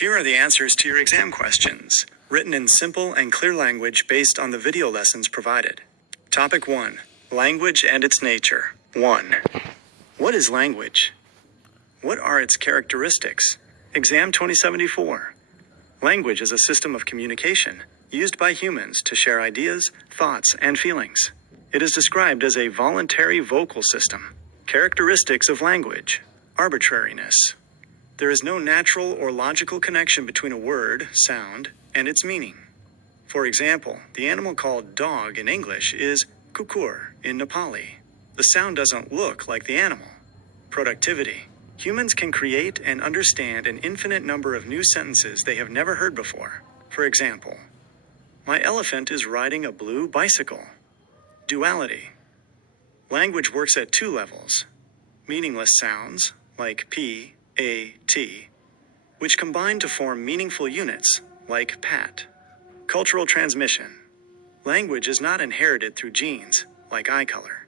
Here are the answers to your exam questions, written in simple and clear language based on the video lessons provided. Topic 1. Language and its nature. 1. What is language? What are its characteristics? Exam 2074. Language is a system of communication used by humans to share ideas, thoughts, and feelings. It is described as a voluntary vocal system. Characteristics of language. Arbitrariness. There is no natural or logical connection between a word, sound, and its meaning. For example, the animal called dog in English is kukur in Nepali. The sound doesn't look like the animal. Productivity. Humans can create and understand an infinite number of new sentences they have never heard before. For example, my elephant is riding a blue bicycle. Duality. Language works at two levels. Meaningless sounds, like P, A, T, which combine to form meaningful units, like pat. Cultural transmission. Language is not inherited through genes, like eye color.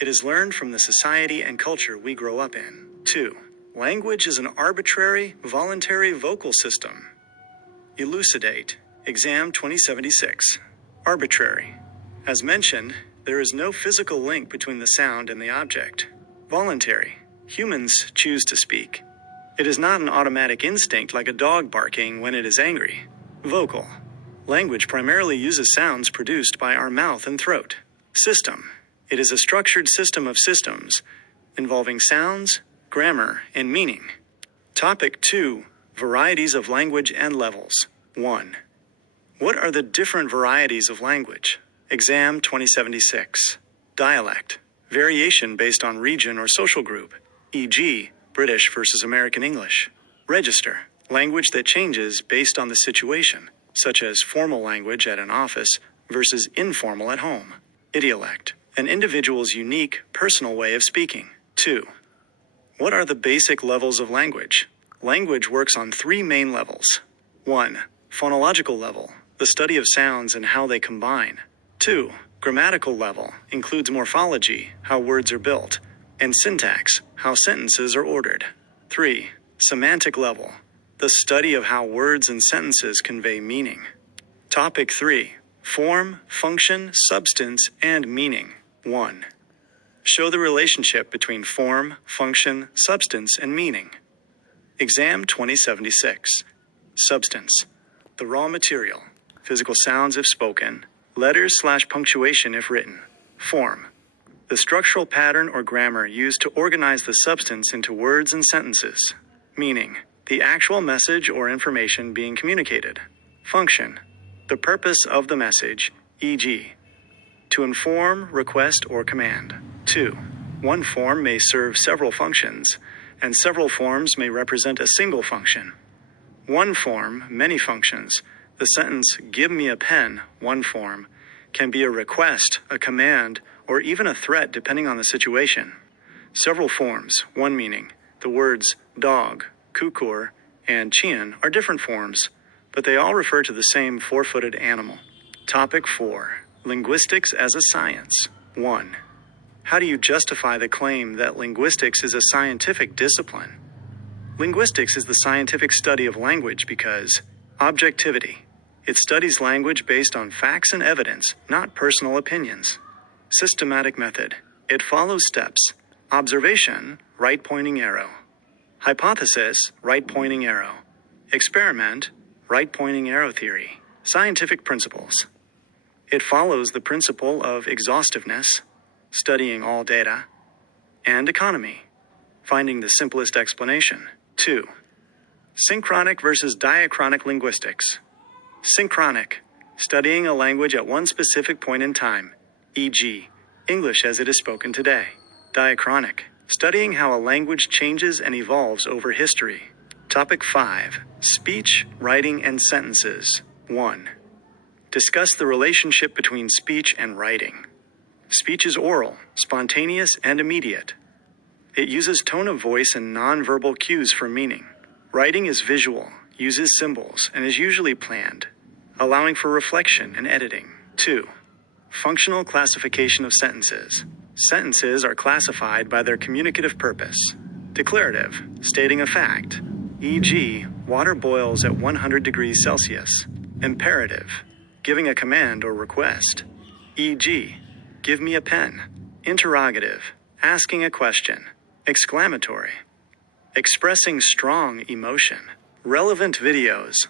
It is learned from the society and culture we grow up in. 2. Language is an arbitrary, voluntary vocal system. Elucidate. Exam 2076. Arbitrary. As mentioned, there is no physical link between the sound and the object. Voluntary. Humans choose to speak. It is not an automatic instinct like a dog barking when it is angry. Vocal. Language primarily uses sounds produced by our mouth and throat. System. It is a structured system of systems involving sounds, grammar, and meaning. Topic 2. Varieties of language and levels. 1. What are the different varieties of language? Exam 2076. Dialect. Variation based on region or social group, e.g., British versus American English. Register. Language that changes based on the situation, such as formal language at an office versus informal at home. Idiolect. An individual's unique, personal way of speaking. 2. What are the basic levels of language? Language works on three main levels. 1. Phonological level, the study of sounds and how they combine. 2. Grammatical level, includes morphology, how words are built, and syntax, how sentences are ordered. 3. Semantic level, the study of how words and sentences convey meaning. Topic 3. Form, function, substance, and meaning. 1. Show the relationship between form, function, substance, and meaning. Exam 2076. Substance. The raw material. Physical sounds if spoken. Letters/punctuation if written. Form. The structural pattern or grammar used to organize the substance into words and sentences. Meaning. The actual message or information being communicated. Function. The purpose of the message, e.g., to inform, request, or command. 2. One form may serve several functions, and several forms may represent a single function. One form, many functions. The sentence, "Give me a pen," one form, can be a request, a command, or even a threat depending on the situation. Several forms, one meaning. The words dog, kukur, and chian are different forms, but they all refer to the same four-footed animal. Topic 4. Linguistics as a science. 1. How do you justify the claim that linguistics is a scientific discipline? Linguistics is the scientific study of language because objectivity. It studies language based on facts and evidence, not personal opinions. Systematic method. It follows steps. Observation, right pointing arrow. Hypothesis, right pointing arrow. Experiment, right pointing arrow theory. Scientific principles. It follows the principle of exhaustiveness, studying all data, and economy, finding the simplest explanation. 2. Synchronic versus diachronic linguistics. Synchronic, studying a language at one specific point in time, e.g., English as it is spoken today. Diachronic, studying how a language changes and evolves over history. Topic 5. Speech, writing, and sentences. 1. Discuss the relationship between speech and writing. Speech is oral, spontaneous, and immediate. It uses tone of voice and nonverbal cues for meaning. Writing is visual, uses symbols, and is usually planned, allowing for reflection and editing. 2. Functional classification of sentences. Sentences are classified by their communicative purpose. Declarative, stating a fact. e.g., water boils at 100 degrees Celsius. Imperative, giving a command or request, e.g., give me a pen. Interrogative, asking a question. Exclamatory, expressing strong emotion. Relevant videos,